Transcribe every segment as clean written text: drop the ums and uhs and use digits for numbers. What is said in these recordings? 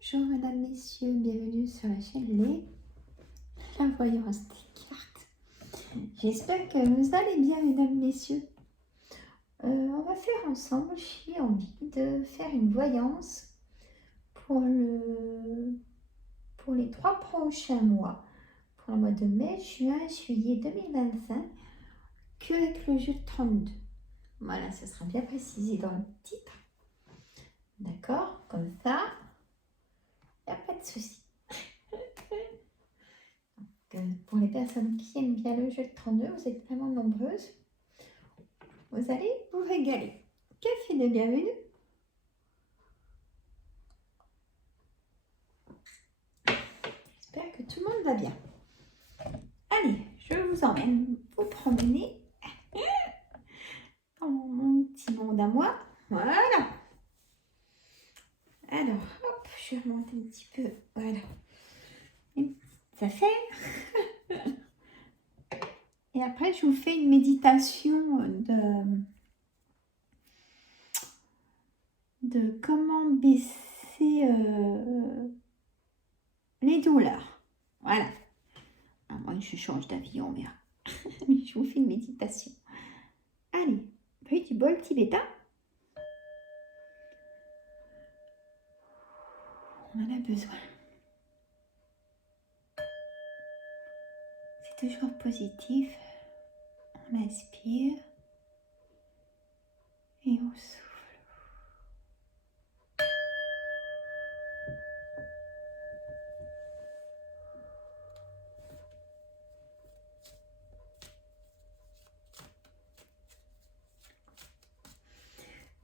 Bonjour mesdames, messieurs, bienvenue sur la chaîne La Voyance des cartes. J'espère que vous allez bien mesdames, messieurs. On va faire ensemble, j'ai envie de faire une voyance pour les 3 prochains mois. Pour le mois de mai, juin, juillet 2025, que avec le jeu de 32. Voilà, ça sera bien précisé dans le titre. D'accord? Comme ça, il n'y a pas de souci. Pour les personnes qui aiment bien le jeu de 32, vous êtes vraiment nombreuses. Vous allez vous régaler. Café de bienvenue. J'espère que tout le monde va bien. Allez, je vous emmène vous promener dans mon petit monde à moi. Voilà. Alors, hop, je vais remonter un petit peu. Voilà. Et ça fait. Et après, je vous fais une méditation de comment baisser les douleurs. Voilà. À moins que je change d'avis, on verra. Mais je vous fais une méditation. Allez, petit bol tibétain. On en a besoin. C'est toujours positif. On inspire et on souffle.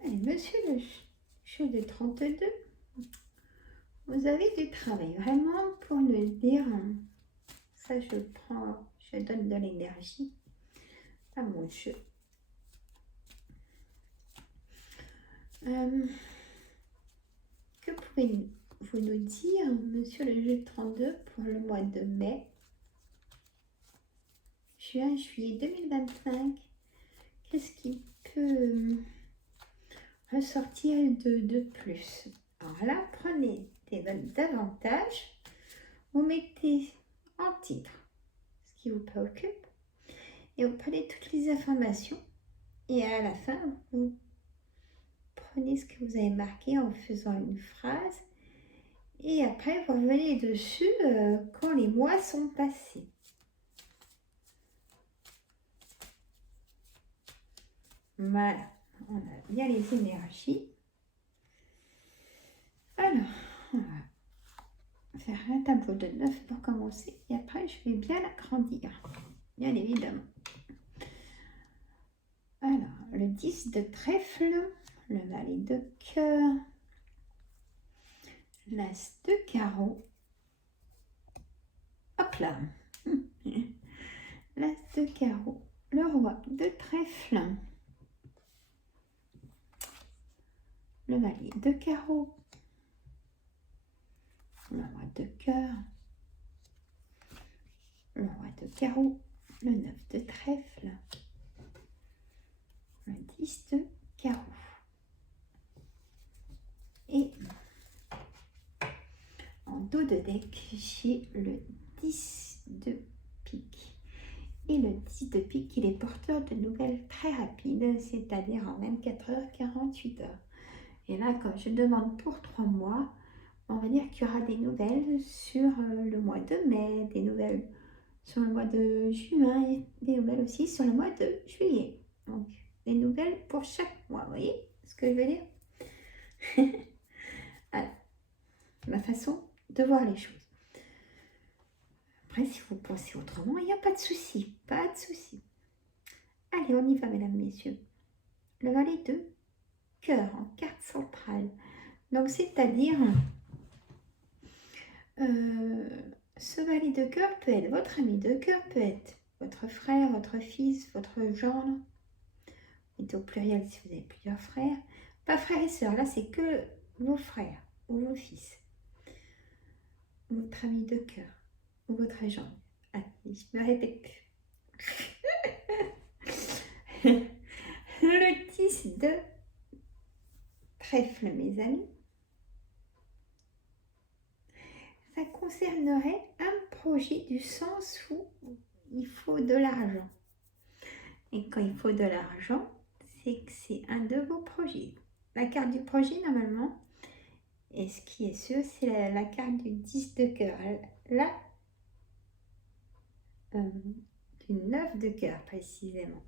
Allez, monsieur le jeu de 32, vous avez du travail. Vraiment, pour le dire, ça je donne de l'énergie à mon jeu. Que pouvez-vous nous dire, monsieur le jeu de 32, pour le mois de mai, juin, juillet 2025? Qu'est-ce qui peut ressortir de plus? Alors là, prenez des notes davantage, vous mettez en titre ce qui vous préoccupe et vous prenez toutes les informations et à la fin, vous prenez ce que vous avez marqué en faisant une phrase et après, vous revenez dessus quand les mois sont passés. Voilà, on a bien les énergies. Alors, on va faire un tableau de 9 pour commencer et après, je vais bien l'agrandir, bien évidemment. Alors, le 10 de trèfle, le valet de cœur, l'as de carreau, hop là, l'as de carreau, le roi de trèfle, le valet de carreau, le roi de cœur, le roi de carreau, le 9 de trèfle, le 10 de carreau. Et en dos de deck, j'ai le 10 de pique. Et le 10 de pique, il est porteur de nouvelles très rapides, c'est-à-dire en 24 heures, 48 heures. Et là, quand je demande pour 3 mois, on va dire qu'il y aura des nouvelles sur le mois de mai, des nouvelles sur le mois de juin et des nouvelles aussi sur le mois de juillet. Donc, des nouvelles pour chaque mois, vous voyez ce que je veux dire? Voilà, ma façon de voir les choses. Après, si vous pensez autrement, il n'y a pas de souci, pas de souci. Allez, on y va, mesdames, messieurs. Le valet de cœur en carte centrale. Donc, c'est-à-dire, ce valet de cœur peut être votre ami de cœur, peut être votre frère, votre fils, votre gendre. Mettez au pluriel si vous avez plusieurs frères. Pas frères et sœurs, là, c'est que vos frères ou vos fils. Votre ami de cœur ou votre gendre. Allez, je me répète plus. Le 10 de trèfle, mes amis. ça concernerait un projet du sens où il faut de l'argent. Et quand il faut de l'argent, c'est que c'est un de vos projets. La carte du projet, normalement, et ce qui est sûr, c'est la carte du 10 de cœur. Là, du 9 de cœur, précisément.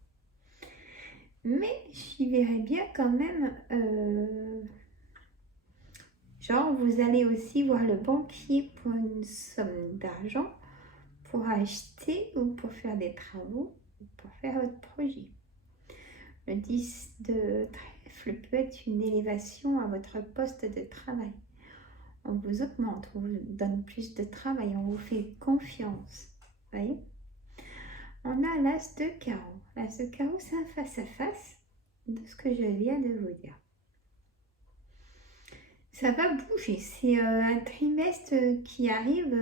Mais j'y verrais bien quand même... genre, vous allez aussi voir le banquier pour une somme d'argent pour acheter ou pour faire des travaux ou pour faire votre projet. Le 10 de trèfle peut être une élévation à votre poste de travail. On vous augmente, on vous donne plus de travail, on vous fait confiance. Vous voyez? On a l'as de carreau. L'as de carreau, c'est un face-à-face de ce que je viens de vous dire. Ça va bouger. C'est un trimestre qui arrive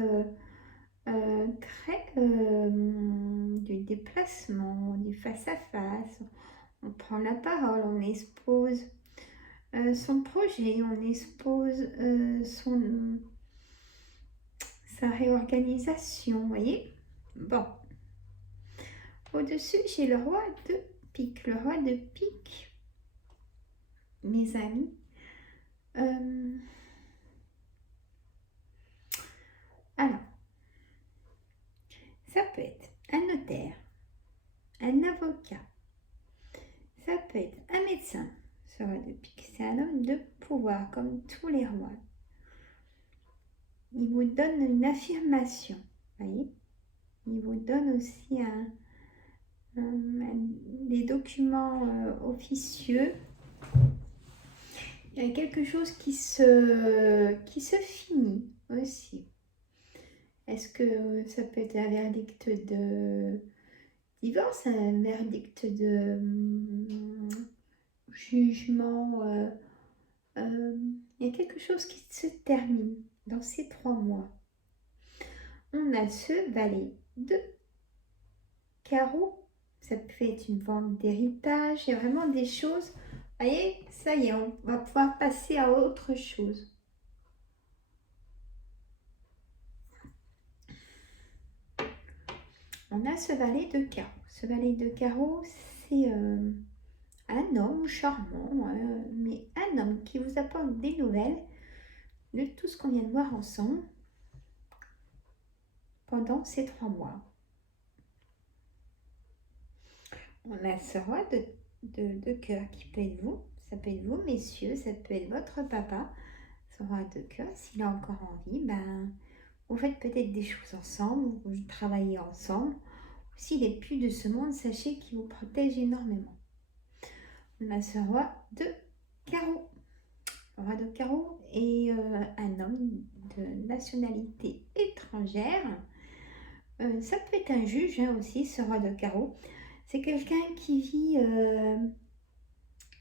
très du déplacement, du face-à-face. On prend la parole, on expose son projet, on expose sa réorganisation, vous voyez. Bon. Au-dessus, j'ai le roi de pique. Le roi de pique, mes amis, alors, ça peut être un notaire, un avocat, ça peut être un médecin. Ce roi de pique, c'est un homme de pouvoir, comme tous les rois. Il vous donne une affirmation, voyez. Il vous donne aussi des documents officieux. Il y a quelque chose qui se finit aussi. Est-ce que ça peut être un verdict de divorce, un verdict de jugement? Il y a quelque chose qui se termine dans ces 3 mois. On a ce valet de carreau. Ça peut être une vente d'héritage. Il y a vraiment des choses. Vous voyez, ça y est, on va pouvoir passer à autre chose. On a ce valet de carreau. Ce valet de carreau, c'est un homme charmant, mais un homme qui vous apporte des nouvelles de tout ce qu'on vient de voir ensemble pendant ces 3 mois. On a ce roi de cœur qui peut être vous. Ça peut être vous, messieurs, ça peut être votre papa. Ce roi de cœur, s'il a encore envie, ben, vous faites peut-être des choses ensemble, vous travaillez ensemble. S'il n'est plus de ce monde, sachez qu'il vous protège énormément. On a ce roi de carreau. Le roi de carreau est un homme de nationalité étrangère. Ça peut être un juge aussi, ce roi de carreau. C'est quelqu'un qui vit,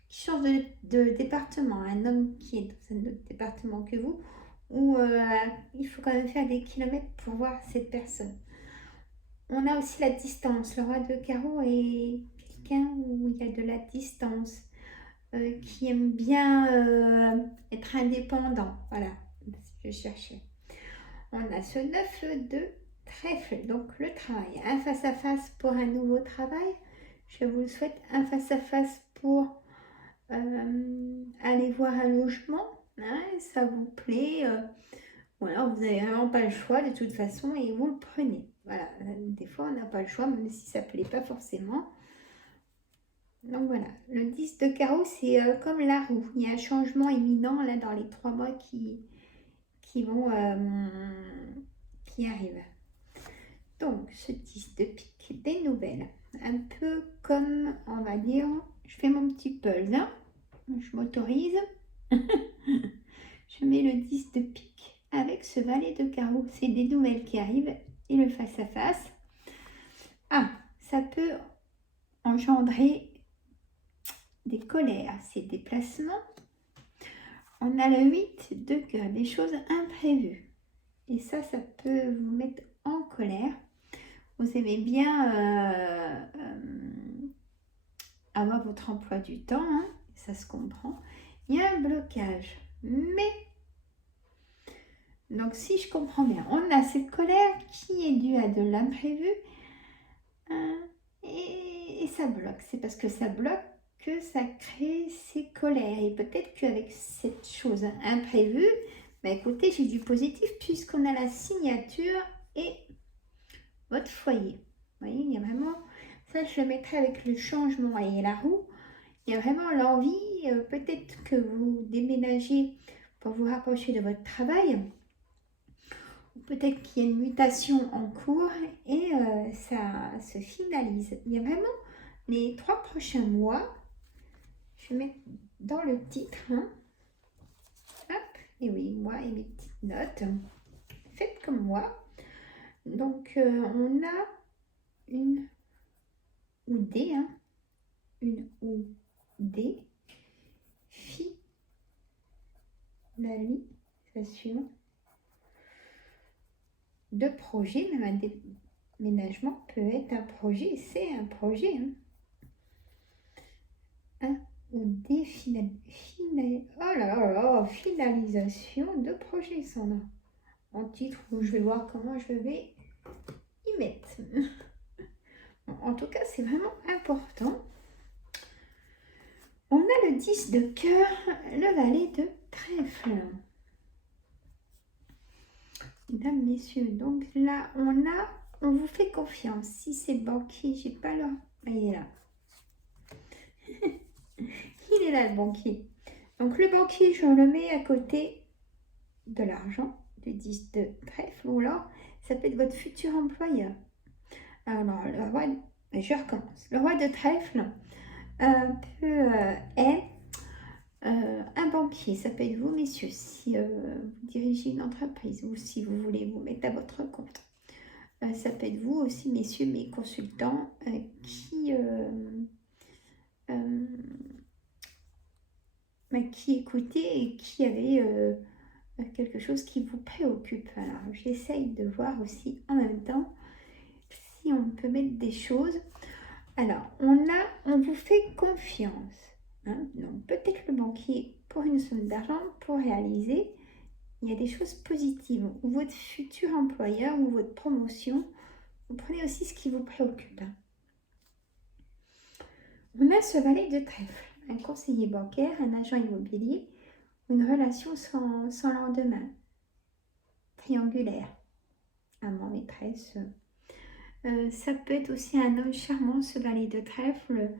qui change de département. Un homme qui est dans un autre département que vous, où il faut quand même faire des kilomètres pour voir cette personne. On a aussi la distance. Le roi de carreau est quelqu'un où il y a de la distance, qui aime bien être indépendant. Voilà, je cherchais. On a ce 9 de trèfle, donc le travail. Un face-à-face pour un nouveau travail. Je vous le souhaite. Un face-à-face pour aller voir un logement. Hein, ça vous plaît. Ou alors vous n'avez vraiment pas le choix de toute façon et vous le prenez. Voilà, des fois on n'a pas le choix, même si ça ne plaît pas forcément. Donc voilà, le 10 de carreau, c'est comme la roue. Il y a un changement imminent là dans les 3 mois qui arrivent. Donc ce 10 de pique, des nouvelles. Un peu comme, on va dire, je fais mon petit puzzle, hein. Je m'autorise. Je mets le 10 de pique avec ce valet de carreau. C'est des nouvelles qui arrivent et le face-à-face. Ah, ça peut engendrer des colères, ces déplacements. On a le 8 de cœur, des choses imprévues. Et ça peut vous mettre en colère. Vous aimez bien avoir votre emploi du temps, hein, ça se comprend. Il y a un blocage, mais Donc, si je comprends bien, on a cette colère qui est due à de l'imprévu et ça bloque. C'est parce que ça bloque que ça crée ces colères. Et peut-être qu'avec cette chose imprévue, bah écoutez, j'ai du positif puisqu'on a la signature et votre foyer. Vous voyez, il y a vraiment, ça je le mettrai avec le changement et la roue. Il y a vraiment l'envie, peut-être que vous déménagez pour vous rapprocher de votre travail. Peut-être qu'il y a une mutation en cours et ça se finalise. Il y a vraiment les 3 prochains mois. Je vais mettre dans le titre. Hein. Hop, et oui, moi et mes petites notes. Faites comme moi. Donc, on a une ou des, hein, une ou des finalisation de projet. Même un déménagement peut être un projet, c'est un projet. Hein. Un ou des finalisation de projet, Sandra. En titre, où je vais voir comment je vais y mettre. En tout cas, c'est vraiment important. On a le 10 de cœur, le valet de trèfle. Mesdames, messieurs, donc là, on vous fait confiance. Si c'est banquier, j'ai pas leur... Il est là. Il est là, le banquier. Donc, le banquier, je le mets à côté de l'argent, du 10 de trèfle, ou alors, ça peut être votre futur employeur. Alors, le roi, je recommence. Le roi de trèfle est un banquier. Ça peut être vous, messieurs, si vous dirigez une entreprise ou si vous voulez vous mettre à votre compte. Ça peut être vous aussi, messieurs, mes consultants qui écoutez et qui avez quelque chose qui vous préoccupe. Alors, j'essaye de voir aussi en même temps si on peut mettre des choses. Alors, on vous fait confiance. Hein, donc, peut-être le banquier pour une somme d'argent pour réaliser. Il y a des choses positives. Ou votre futur employeur ou votre promotion. Vous prenez aussi ce qui vous préoccupe. On a ce valet de trèfle. Un conseiller bancaire, un agent immobilier. Une relation sans lendemain. Triangulaire. Amant, maîtresse. Ça peut être aussi un homme charmant, ce valet de trèfle,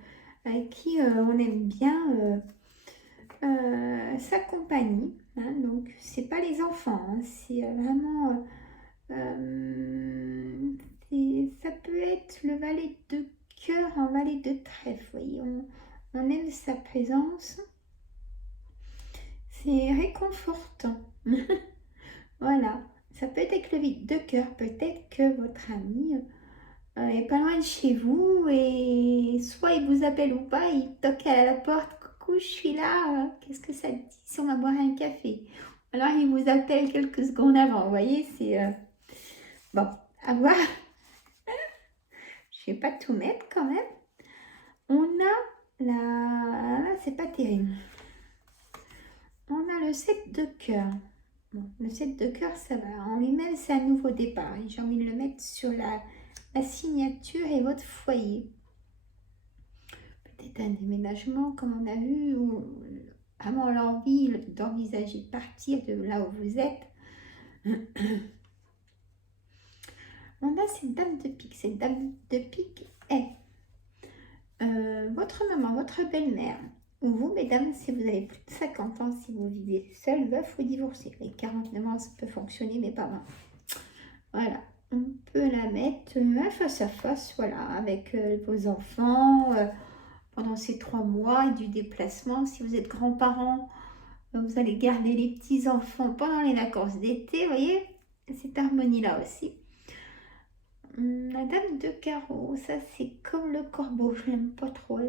avec qui on aime bien sa compagnie. Hein, donc, c'est pas les enfants, hein, c'est vraiment. Ça peut être le valet de cœur en valet de trèfle. Voyez, on aime sa présence. C'est réconfortant. Voilà. Ça peut être avec le vide de cœur. Peut-être que votre ami est pas loin de chez vous et soit il vous appelle ou pas, il toque à la porte. Coucou, je suis là. Qu'est-ce que ça te dit si on va boire un café? Alors il vous appelle quelques secondes avant. Vous voyez, c'est bon. À voir. Je vais pas tout mettre quand même. On a la... C'est pas terrible. On a le 7 de cœur. Bon, le 7 de cœur, ça va. En lui-même, c'est un nouveau départ. J'ai envie de le mettre sur la signature et votre foyer. Peut-être un déménagement, comme on a vu, ou vraiment l'envie d'envisager de partir de là où vous êtes. On a cette dame de pique. Cette dame de pique est votre maman, votre belle-mère, ou vous, mesdames, si vous avez plus de 50 ans, si vous vivez seul, veuf ou divorcé. Les 49 ans, ça peut fonctionner, mais pas moi. Voilà, on peut la mettre face à face, voilà, avec vos enfants pendant ces 3 mois du déplacement. Si vous êtes grands-parents, vous allez garder les petits-enfants pendant les vacances d'été, vous voyez, cette harmonie-là aussi. La dame de carreau, ça c'est comme le corbeau, je l'aime pas trop.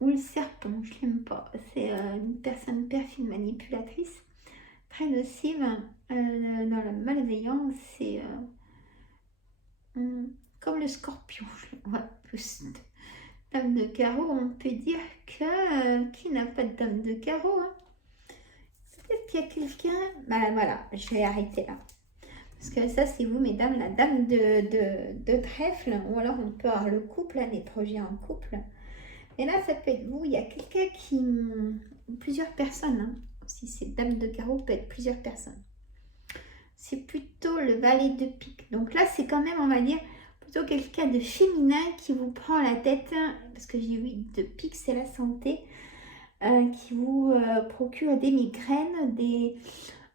Ou le serpent, je l'aime pas. C'est une personne perfide, manipulatrice, très nocive dans la malveillance. C'est comme le scorpion. Voilà, plus dame de carreau, on peut dire que qui n'a pas de dame de carreau, hein. peut-être qu'il y a quelqu'un... Bah voilà, je vais arrêter là. Parce que ça, c'est vous, mesdames, la dame de trèfle. Ou alors, on peut avoir le couple, là, les projets en couple. Et là, ça peut être vous. Il y a quelqu'un qui... Plusieurs personnes. Hein. Si c'est dame de carreau, peut être plusieurs personnes. C'est plutôt le valet de pique. Donc là, c'est quand même, on va dire, plutôt quelqu'un de féminin qui vous prend la tête. Parce que j'ai vu de pique, c'est la santé. Qui vous procure des migraines, des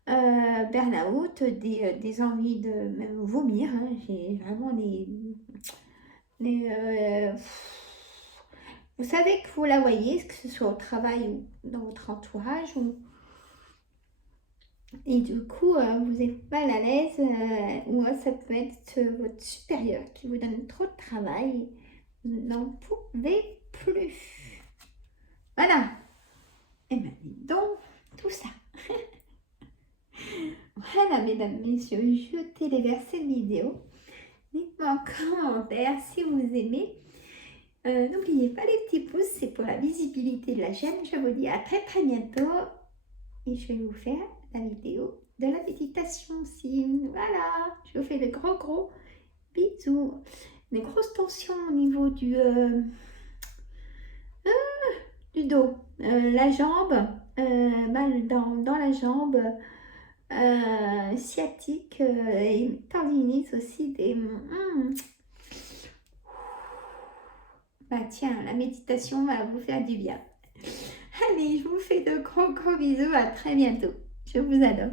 burn-out, des envies de même vomir. Hein. J'ai vraiment vous savez que vous la voyez, que ce soit au travail ou dans votre entourage. Et du coup, vous êtes mal à l'aise. Ou ça peut être votre supérieur qui vous donne trop de travail. Vous n'en pouvez plus. Voilà. Et bien, donc, tout ça. Voilà, mesdames, messieurs, je téléversais une vidéo. Dites-moi en commentaire si vous aimez. N'oubliez pas les petits pouces, c'est pour la visibilité de la chaîne. Je vous dis à très très bientôt. Et je vais vous faire la vidéo de la méditation aussi. Voilà, je vous fais de gros bisous. Des grosses tensions au niveau du dos. La jambe, mal dans la jambe. Sciatique et tendinite aussi bah tiens, la méditation va vous faire du bien. Allez, je vous fais de gros bisous, à très bientôt. Je vous adore.